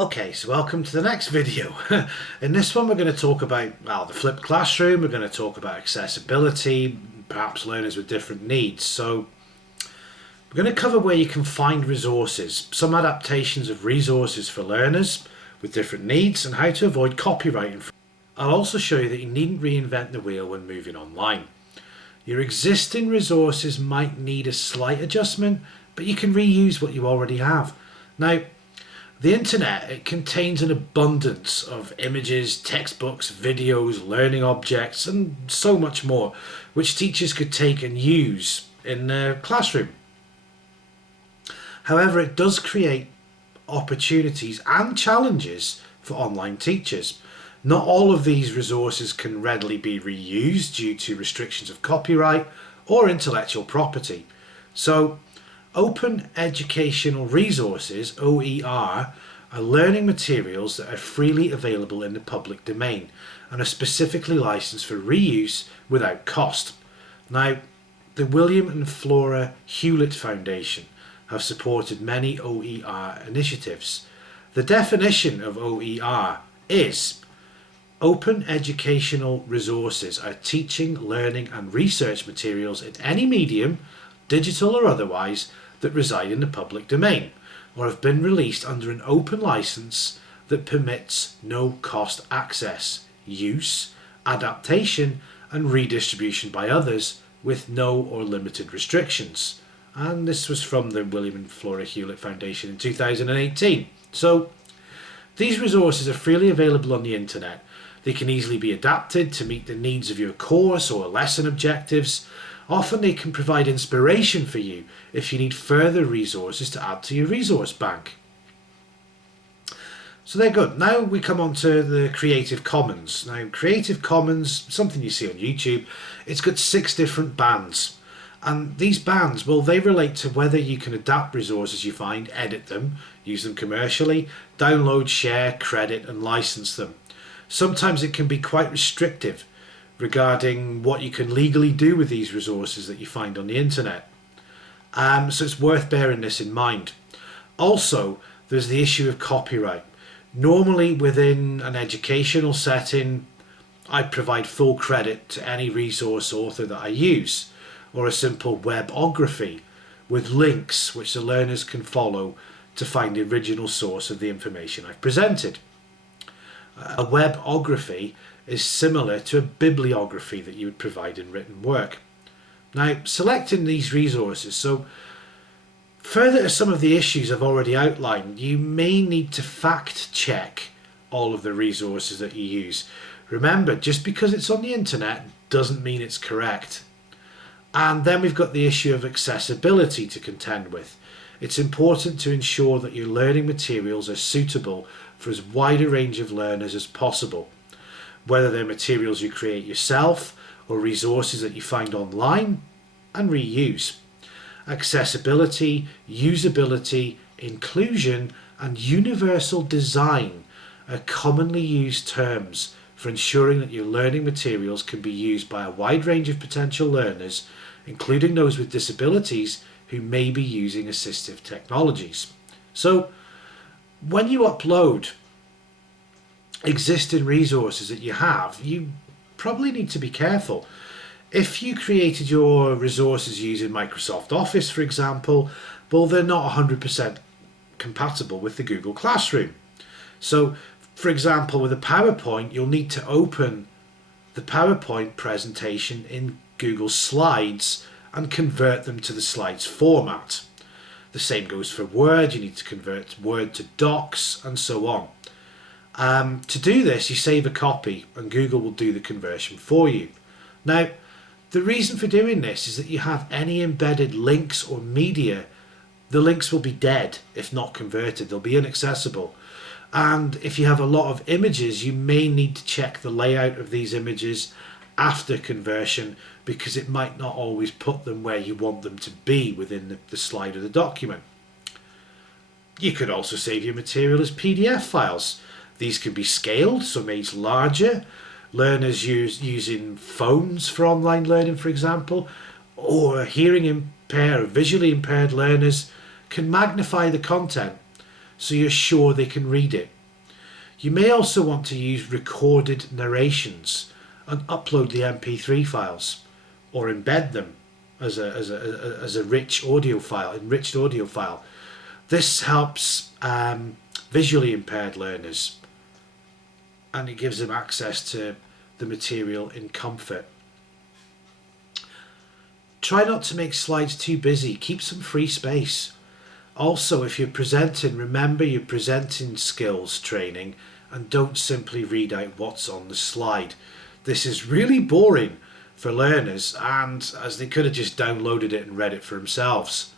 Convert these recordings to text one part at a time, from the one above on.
Okay, so welcome to the next video. In this one we're going to talk about, well, the flipped classroom. We're going to talk about accessibility, perhaps learners with different needs. So we're going to cover where you can find resources, some adaptations of resources for learners with different needs, and how to avoid copyright. I'll also show you that you needn't reinvent the wheel when moving online. Your existing resources might need a slight adjustment, but you can reuse what you already have. Now, the internet, it contains an abundance of images, textbooks, videos, learning objects, and so much more, which teachers could take and use in their classroom. However, it does create opportunities and challenges for online teachers. Not all of these resources can readily be reused due to restrictions of copyright or intellectual property. So, open educational resources, OER, are learning materials that are freely available in the public domain and are specifically licensed for reuse without cost. Now, the William and Flora Hewlett Foundation have supported many OER initiatives. The definition of OER is: open educational resources are teaching, learning and research materials in any medium, digital or otherwise, that reside in the public domain or have been released under an open license that permits no cost access, use, adaptation and redistribution by others with no or limited restrictions. And this was from the William and Flora Hewlett Foundation in 2018. So these resources are freely available on the internet. They can easily be adapted to meet the needs of your course or lesson objectives. Often they can provide inspiration for you if you need further resources to add to your resource bank. So they're good. Now we come on to the Creative Commons. Now Creative Commons, something you see on YouTube, it's got 6 different bands. And these bands, well, they relate to whether you can adapt resources you find, edit them, use them commercially, download, share, credit and license them. Sometimes it can be quite restrictive regarding what you can legally do with these resources that you find on the internet. So it's worth bearing this in mind. Also, there's the issue of copyright. Normally within an educational setting, I provide full credit to any resource author that I use, or a simple webography with links which the learners can follow to find the original source of the information I've presented. A webography is similar to a bibliography that you would provide in written work. Now, selecting these resources, so further to some of the issues I've already outlined, you may need to fact check all of the resources that you use. Remember, just because it's on the internet doesn't mean it's correct. And then we've got the issue of accessibility to contend with. It's important to ensure that your learning materials are suitable for as wide a range of learners as possible, whether they're materials you create yourself or resources that you find online and reuse. Accessibility, usability, inclusion and universal design are commonly used terms for ensuring that your learning materials can be used by a wide range of potential learners, including those with disabilities who may be using assistive technologies. So when you upload existing resources that you have, you probably need to be careful. If you created your resources using Microsoft Office, for example, well, they're not 100% compatible with the Google Classroom. So, for example, with a PowerPoint, you'll need to open the PowerPoint presentation in Google Slides and convert them to the slides format. The same goes for Word. You need to convert Word to Docs and so on. To do this, you save a copy and Google will do the conversion for you. Now, the reason for doing this is that you have any embedded links or media, the links will be dead if not converted. They'll be inaccessible. And if you have a lot of images, you may need to check the layout of these images after conversion, because it might not always put them where you want them to be within the slide of the document. You could also save your material as PDF files. These can be scaled, so made larger. Learners using phones for online learning, for example, or hearing impaired or visually impaired learners can magnify the content. so you're sure they can read it. You may also want to use recorded narrations and upload the MP3 files or embed them as a rich audio file, enriched audio file. This helps visually impaired learners, and it gives them access to the material in comfort. Try not to make slides too busy, keep some free space. Also, if you're presenting, remember you're presenting skills training and don't simply read out what's on the slide. This is really boring for learners, and as they could have just downloaded it and read it for themselves.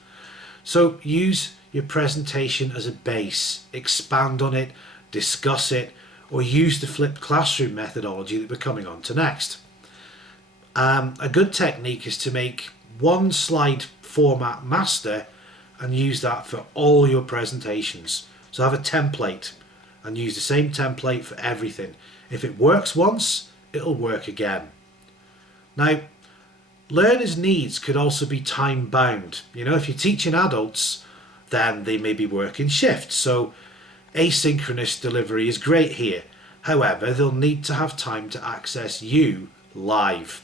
So use your presentation as a base, expand on it, discuss it, or use the flipped classroom methodology that we're coming on to next. A good technique is to make one slide format master and use that for all your presentations. So have a template and use the same template for everything. If it works once, it'll work again. Now, learners' needs could also be time bound. You know, if you're teaching adults, then they may be working shifts. So asynchronous delivery is great here. However, they'll need to have time to access you live.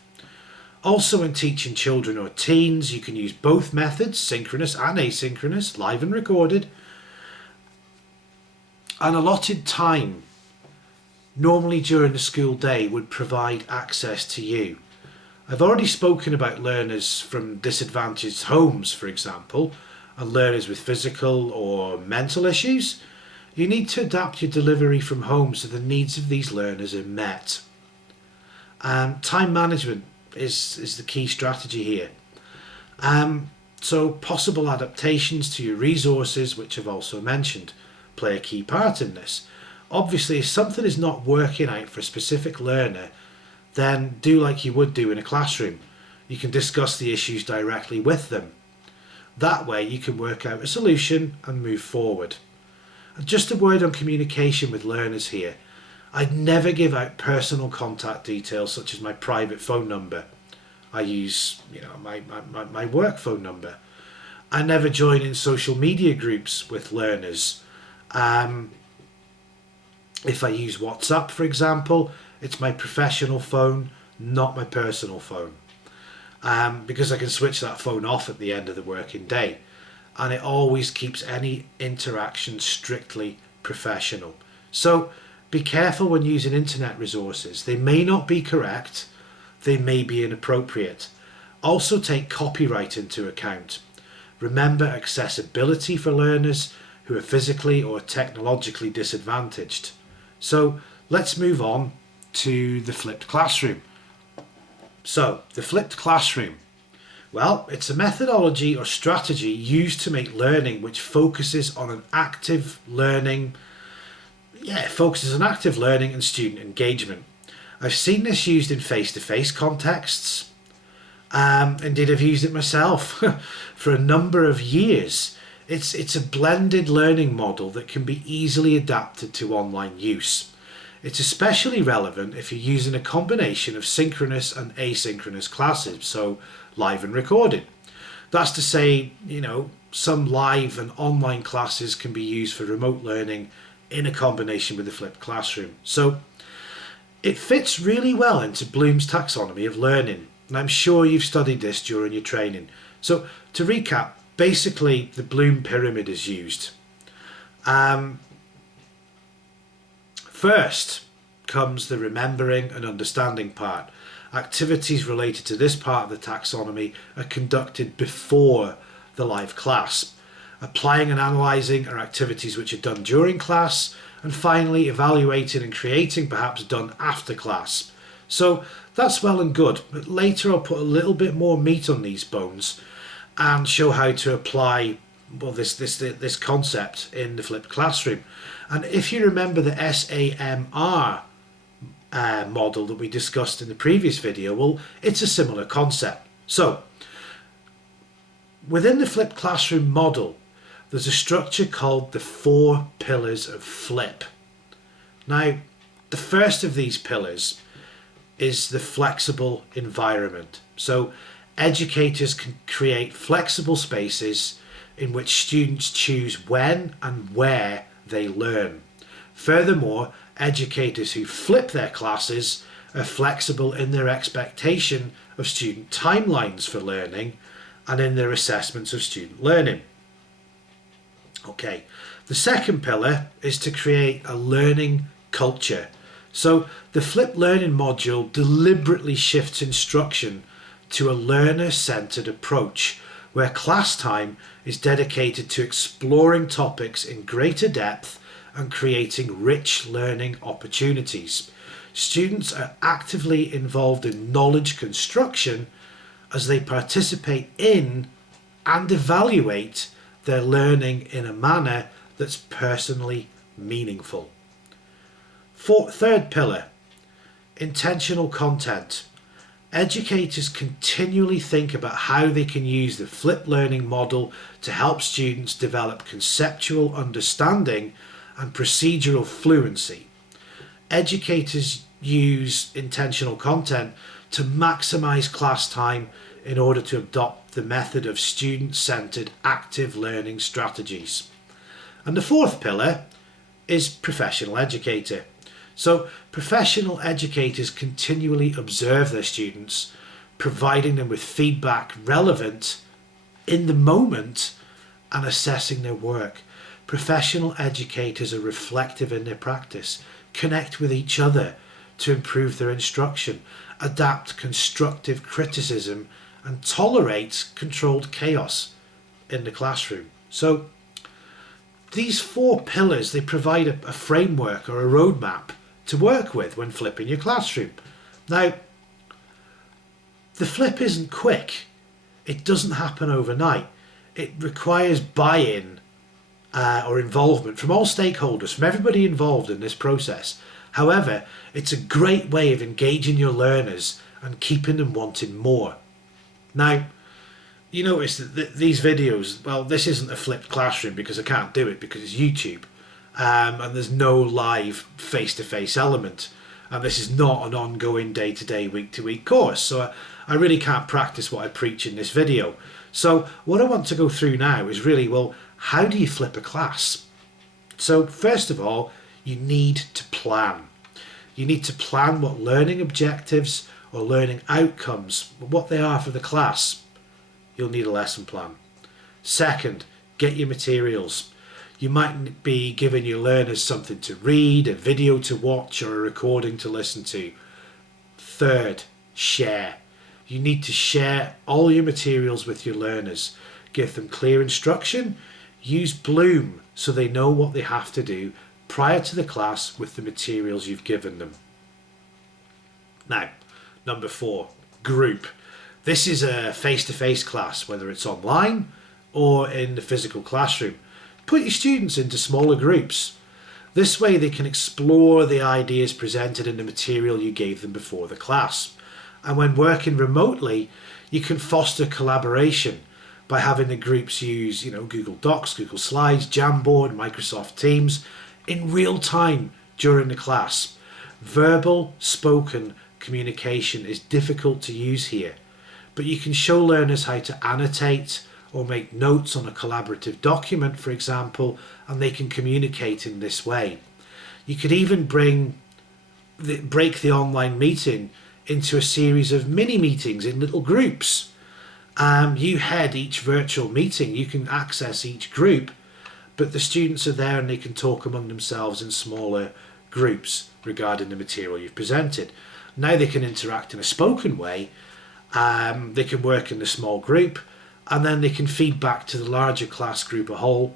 Also, in teaching children or teens, you can use both methods, synchronous and asynchronous, live and recorded. An allotted time, normally during the school day, would provide access to you. I've already spoken about learners from disadvantaged homes, for example, and learners with physical or mental issues. You need to adapt your delivery from home so the needs of these learners are met. Time management is the key strategy here. So possible adaptations to your resources, which I've also mentioned, play a key part in this. Obviously, if something is not working out for a specific learner, then do like you would do in a classroom. You can discuss the issues directly with them. That way you can work out a solution and move forward. And just a word on communication with learners here. I'd never give out personal contact details such as my private phone number. I use, my work phone number. I never join in social media groups with learners. If I use WhatsApp, for example, it's my professional phone, not my personal phone. Because I can switch that phone off at the end of the working day. And it always keeps any interaction strictly professional. So be careful when using internet resources. They may not be correct, they may be inappropriate. Also take copyright into account. Remember accessibility for learners who are physically or technologically disadvantaged. So let's move on to the flipped classroom. So the flipped classroom. Well, it's a methodology or strategy used to make learning which focuses on an active learning. It focuses on active learning and student engagement. I've seen this used in face-to-face contexts. Indeed, I've used it myself for a number of years. It's a blended learning model that can be easily adapted to online use. It's especially relevant if you're using a combination of synchronous and asynchronous classes, so live and recorded. That's to say, some live and online classes can be used for remote learning in a combination with the flipped classroom. So it fits really well into Bloom's taxonomy of learning, and I'm sure you've studied this during your training. So to recap, basically the Bloom pyramid is used. First comes the remembering and understanding part. Activities related to this part of the taxonomy are conducted before the live class. Applying and analysing are activities which are done during class, and finally evaluating and creating perhaps done after class. So that's well and good, but later I'll put a little bit more meat on these bones and show how to apply this concept in the flipped classroom. And if you remember the SAMR model that we discussed in the previous video, well, it's a similar concept. So within the flipped classroom model, there's a structure called the 4 pillars of flip. Now, the first of these pillars is the flexible environment. So educators can create flexible spaces in which students choose when and where they learn. Furthermore, educators who flip their classes are flexible in their expectation of student timelines for learning and in their assessments of student learning. Okay, the second pillar is to create a learning culture. So the flipped learning module deliberately shifts instruction to a learner-centered approach where class time is dedicated to exploring topics in greater depth and creating rich learning opportunities. Students are actively involved in knowledge construction as they participate in and evaluate their learning in a manner that's personally meaningful. Third pillar, intentional content. Educators continually think about how they can use the flipped learning model to help students develop conceptual understanding and procedural fluency. Educators use intentional content to maximize class time in order to adopt the method of student-centered active learning strategies. And the fourth pillar is professional educator. So professional educators continually observe their students, providing them with feedback relevant in the moment and assessing their work. Professional educators are reflective in their practice, connect with each other to improve their instruction, adapt constructive criticism, and tolerate controlled chaos in the classroom. So these four pillars, they provide a framework or a roadmap to work with when flipping your classroom. Now, the flip isn't quick. It doesn't happen overnight. It requires buy-in or involvement from all stakeholders, from everybody involved in this process. However, it's a great way of engaging your learners and keeping them wanting more. Now, you notice that these videos, well, this isn't a flipped classroom because I can't do it because it's YouTube. And there's no live face-to-face element, and this is not an ongoing day-to-day, week-to-week course, so I really can't practice what I preach in this video. So what I want to go through now is really, well, how do you flip a class? So first of all, you need to plan. You need to plan what learning objectives or learning outcomes, what they are for the class. You'll need a lesson plan. Second, get your materials. You might be giving your learners something to read, a video to watch, or a recording to listen to. Third, share. You need to share all your materials with your learners. Give them clear instruction. Use Bloom so they know what they have to do prior to the class with the materials you've given them. Now, number 4, group. This is a face-to-face class, whether it's online or in the physical classroom. Put your students into smaller groups. This way they can explore the ideas presented in the material you gave them before the class. And when working remotely, you can foster collaboration by having the groups use, Google Docs, Google Slides, Jamboard, Microsoft Teams in real time during the class. Verbal, spoken communication is difficult to use here, but you can show learners how to annotate or make notes on a collaborative document, for example, and they can communicate in this way. You could even break the online meeting into a series of mini meetings in little groups. You head each virtual meeting, you can access each group, but the students are there and they can talk among themselves in smaller groups regarding the material you've presented. Now they can interact in a spoken way, they can work in a small group, and then they can feed back to the larger class group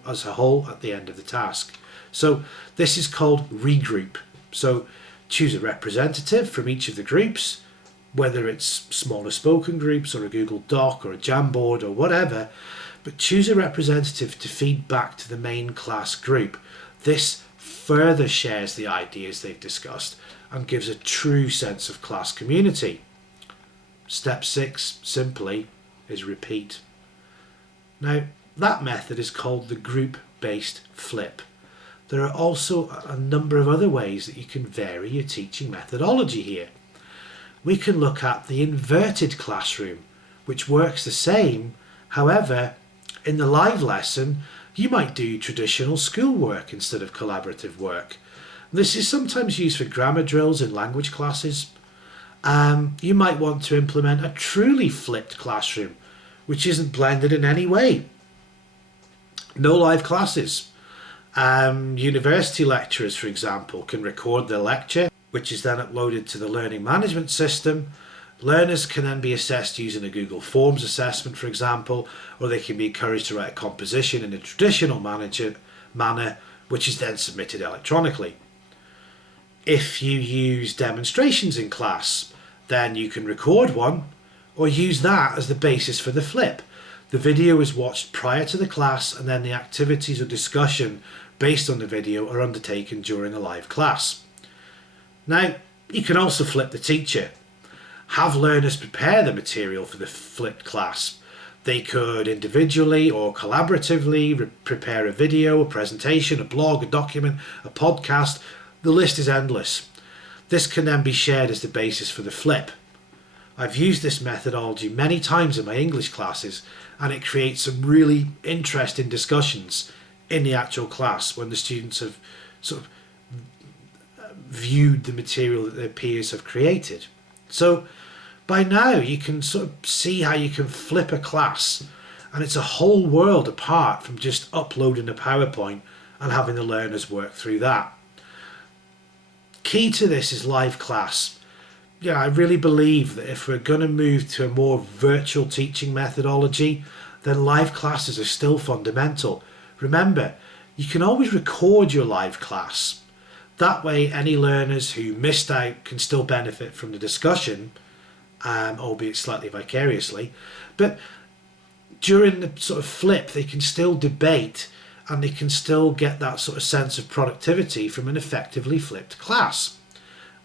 as a whole at the end of the task. So this is called regroup. So choose a representative from each of the groups, whether it's smaller spoken groups or a Google Doc or a Jamboard or whatever, but choose a representative to feed back to the main class group. This further shares the ideas they've discussed and gives a true sense of class community. Step 6, simply, is repeat. Now, that method is called the group-based flip. There are also a number of other ways that you can vary your teaching methodology here. We can look at the inverted classroom, which works the same. However, in the live lesson, You might do traditional schoolwork instead of collaborative work. This is sometimes used for grammar drills in language classes. You might want to implement a truly flipped classroom, which isn't blended in any way. No live classes. University lecturers, for example, can record their lecture, which is then uploaded to the learning management system. Learners can then be assessed using a Google Forms assessment, for example, or they can be encouraged to write a composition in a traditional manner, which is then submitted electronically. If you use demonstrations in class, then you can record one or use that as the basis for the flip. The video is watched prior to the class, and then the activities or discussion based on the video are undertaken during a live class. Now, you can also flip the teacher. Have learners prepare the material for the flipped class. They could individually or collaboratively prepare a video, a presentation, a blog, a document, a podcast. The list is endless. This can then be shared as the basis for the flip. I've used this methodology many times in my English classes, and it creates some really interesting discussions in the actual class when the students have sort of viewed the material that their peers have created. So by now you can sort of see how you can flip a class, and it's a whole world apart from just uploading a PowerPoint and having the learners work through that. Key to this is live class. Yeah, I really believe that if we're going to move to a more virtual teaching methodology, then live classes are still fundamental. Remember, you can always record your live class. That way any learners who missed out can still benefit from the discussion, albeit slightly vicariously. But during the sort of flip, they can still debate, and they can still get that sort of sense of productivity from an effectively flipped class.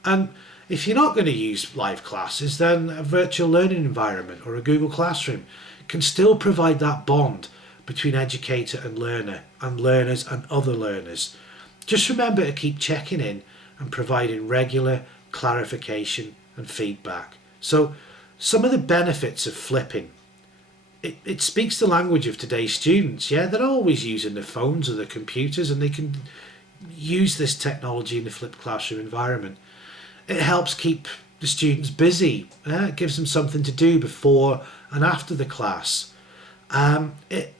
And if you're not going to use live classes, then a virtual learning environment or a Google Classroom can still provide that bond between educator and learner, and learners and other learners. Just remember to keep checking in and providing regular clarification and feedback. So some of the benefits of flipping. It speaks the language of today's students. Yeah, they're always using their phones or their computers, and they can use this technology in the flipped classroom environment. It helps keep the students busy. It gives them something to do before and after the class. It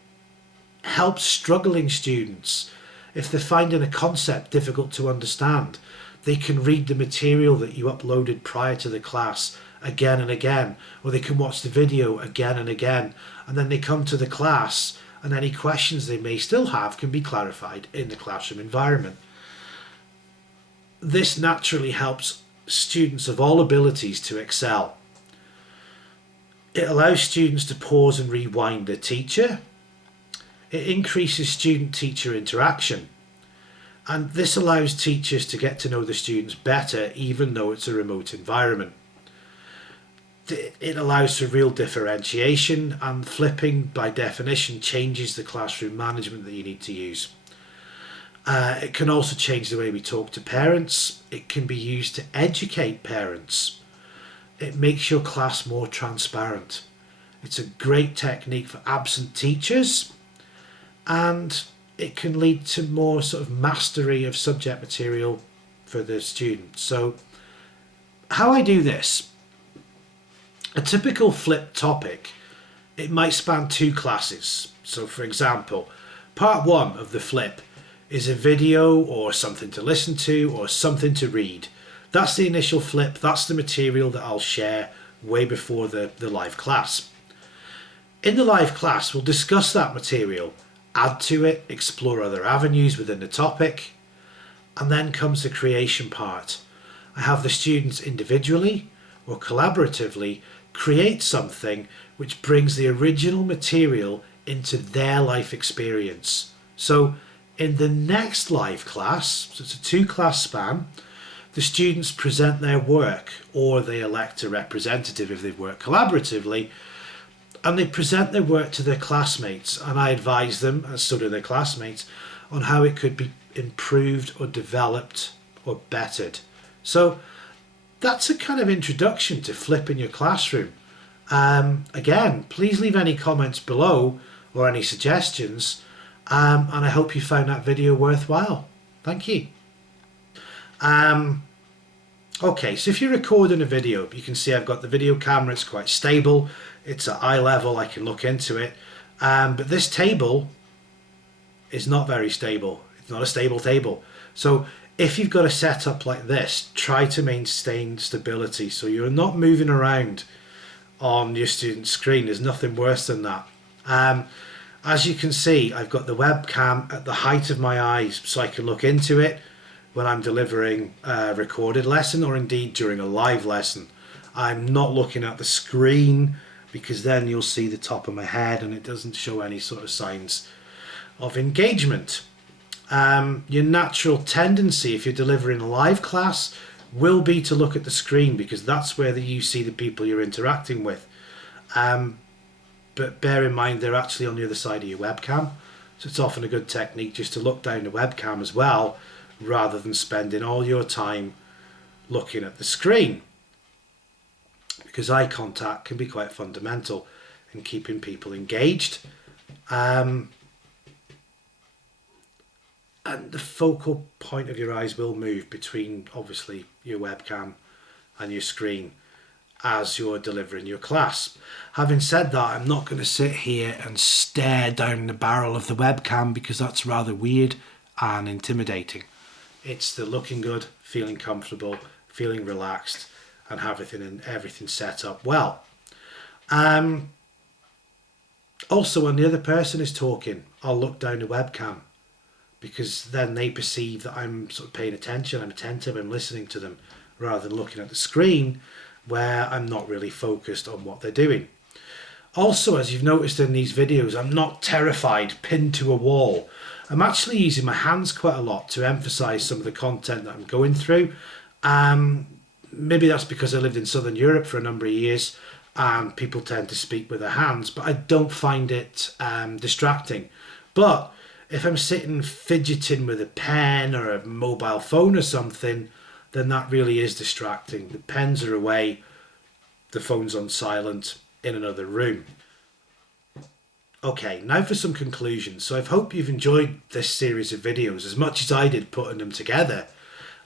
helps struggling students. If they're finding a concept difficult to understand, they can read the material that you uploaded prior to the class again and again, or they can watch the video again and again, and then they come to the class and any questions they may still have can be clarified in the classroom environment. This naturally helps students of all abilities to excel. It allows students to pause and rewind their teacher. It increases student-teacher interaction, and this allows teachers to get to know the students better even though it's a remote environment. It allows for real differentiation, and flipping by definition changes the classroom management that you need to use. It can also change the way we talk to parents. It can be used to educate parents. It makes your class more transparent. It's a great technique for absent teachers, and it can lead to more sort of mastery of subject material for the students. So how I do this. A typical flipped topic, it might span 2 classes. So for example, part 1 of the flip is a video or something to listen to or something to read. That's the initial flip. That's the material that I'll share way before the live class. In the live class, we'll discuss that material, add to it, explore other avenues within the topic, and then comes the creation part. I have the students individually or collaboratively create something which brings the original material into their life experience. So in the next live class, so it's a 2-class span, the students present their work, or they elect a representative if they've worked collaboratively, and they present their work to their classmates, and I advise them, and so do their classmates, on how it could be improved or developed or bettered. So that's a kind of introduction to flipping your classroom. Again, please leave any comments below or any suggestions, and I hope you found that video worthwhile. Thank you. Okay, so if you're recording a video, you can see I've got the video camera, it's quite stable, it's at eye level, I can look into it, but this table is not very stable. It's not a stable table. So if you've got a setup like this, try to maintain stability so you're not moving around on your student's screen. There's nothing worse than that. As you can see, I've got the webcam at the height of my eyes so I can look into it when I'm delivering a recorded lesson, or indeed during a live lesson. I'm not looking at the screen because then you'll see the top of my head and it doesn't show any sort of signs of engagement. Your natural tendency if you're delivering a live class will be to look at the screen because that's where you see the people you're interacting with. But bear in mind they're actually on the other side of your webcam, so it's often a good technique just to look down the webcam as well, rather than spending all your time looking at the screen, because eye contact can be quite fundamental in keeping people engaged. And the focal point of your eyes will move between obviously your webcam and your screen as you're delivering your class. Having said that, I'm not going to sit here and stare down the barrel of the webcam because that's rather weird and intimidating. It's the looking good, feeling comfortable, feeling relaxed, and everything set up well. Also, when the other person is talking, I'll look down the webcam because then they perceive that I'm sort of paying attention, I'm attentive, I'm listening to them, rather than looking at the screen where I'm not really focused on what they're doing. Also, as you've noticed in these videos, I'm not terrified, pinned to a wall. I'm actually using my hands quite a lot to emphasize some of the content that I'm going through. Maybe that's because I lived in Southern Europe for a number of years and people tend to speak with their hands, but I don't find it distracting. But if I'm sitting fidgeting with a pen or a mobile phone or something, then that really is distracting. The pens are away, the phone's on silent in another room. Okay, now for some conclusions. So I hope you've enjoyed this series of videos as much as I did putting them together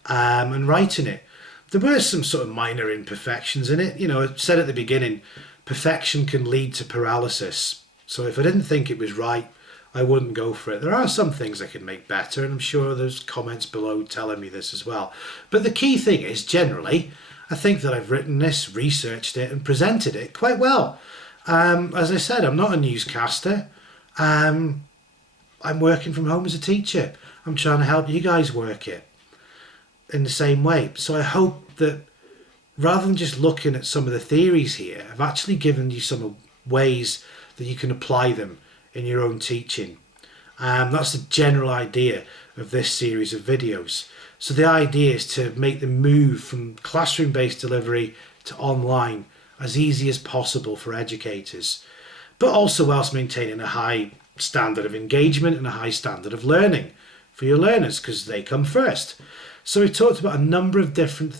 and writing it. There were some sort of minor imperfections in it. You know, I said at the beginning, perfection can lead to paralysis. So if I didn't think it was right, I wouldn't go for it. There are some things I could make better, and I'm sure there's comments below telling me this as well. But the key thing is, generally, I think that I've written this, researched it, and presented it quite well. As I said, I'm not a newscaster. I'm working from home as a teacher. I'm trying to help you guys work it in the same way. So I hope that rather than just looking at some of the theories here, I've actually given you some ways that you can apply them in your own teaching. That's the general idea of this series of videos. So the idea is to make the move from classroom-based delivery to online as easy as possible for educators, but also whilst maintaining a high standard of engagement and a high standard of learning for your learners, because they come first. So we talked about a number of different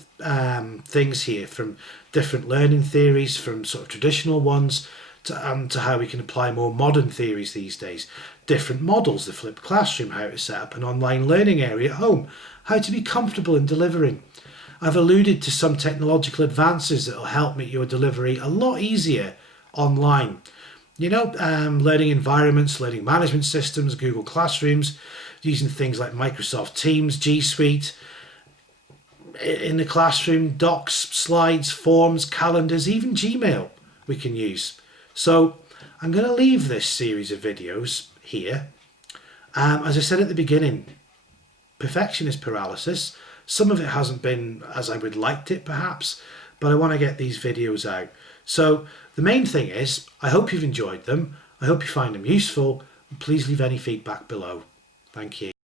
things here, from different learning theories, from sort of traditional ones, to how we can apply more modern theories these days. Different models, the flipped classroom, how to set up an online learning area at home, how to be comfortable in delivering. I've alluded to some technological advances that will help make your delivery a lot easier online. You know, learning environments, learning management systems, Google Classrooms, using things like Microsoft Teams, G Suite, in the classroom, docs, slides, forms, calendars, even Gmail we can use. So I'm going to leave this series of videos here. As I said at the beginning, perfection is paralysis. Some of it hasn't been as I would liked it perhaps, but I want to get these videos out. So the main thing is, I hope you've enjoyed them. I hope you find them useful. Please leave any feedback below. Thank you.